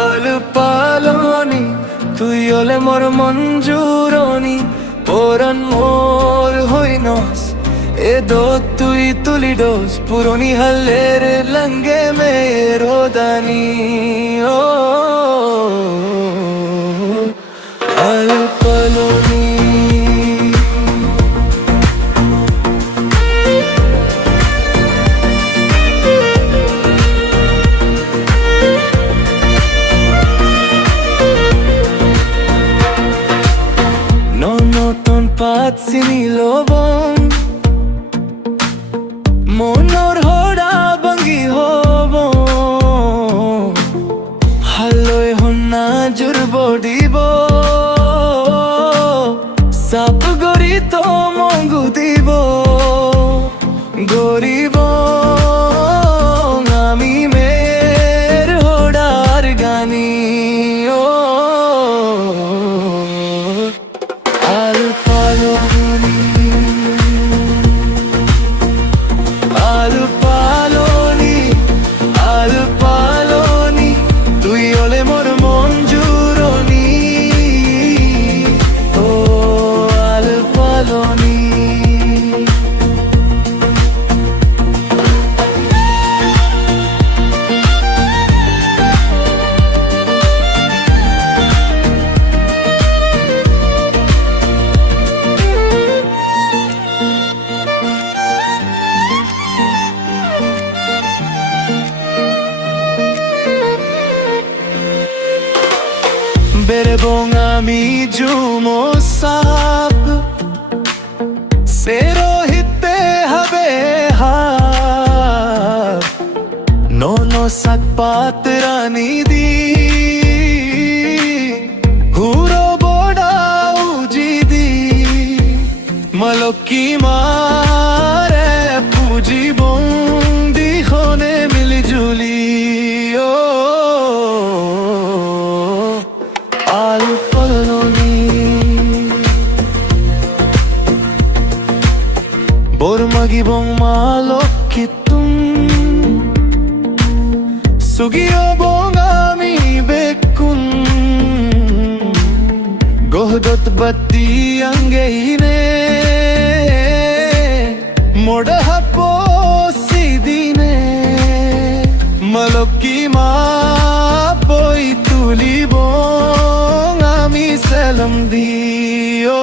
আলপালনি তুই হলে মোর মঞ্জুরনি পরাণ মোর হইনস এ দো তুই তুলি ডোস পুরনি হলের লঙ্গে মেয়ের দানি ও আলপালনি নতুন পাত চিনি লবণ মনৰ হৰা ভঙ্গি হব হালৈ হন্না জুৰব দিব চাপ গৰি তো মংগু দিব গরিব আমি মের হরার গানি ও আলপালনি তুই হলে মোর মঞ্জুরনি ও আলপালনি বেরবং আমি জুমো সাপ সেরোহিতে হবে হাপ নোনো সাত পাত রানী দি হুরো বড়া উজি দি মলকি মারে পুজি বন্দি খনে মিলি জুলি ও আলপালনি বরমাগিবং মালক্ষিতুম সুগিয়বং আমি বেকুন গোহদত বাতি আঙ্গেইনে মোড়হাপো সিদিনে মলকি মা বই তুলিব আমি সেলম দিও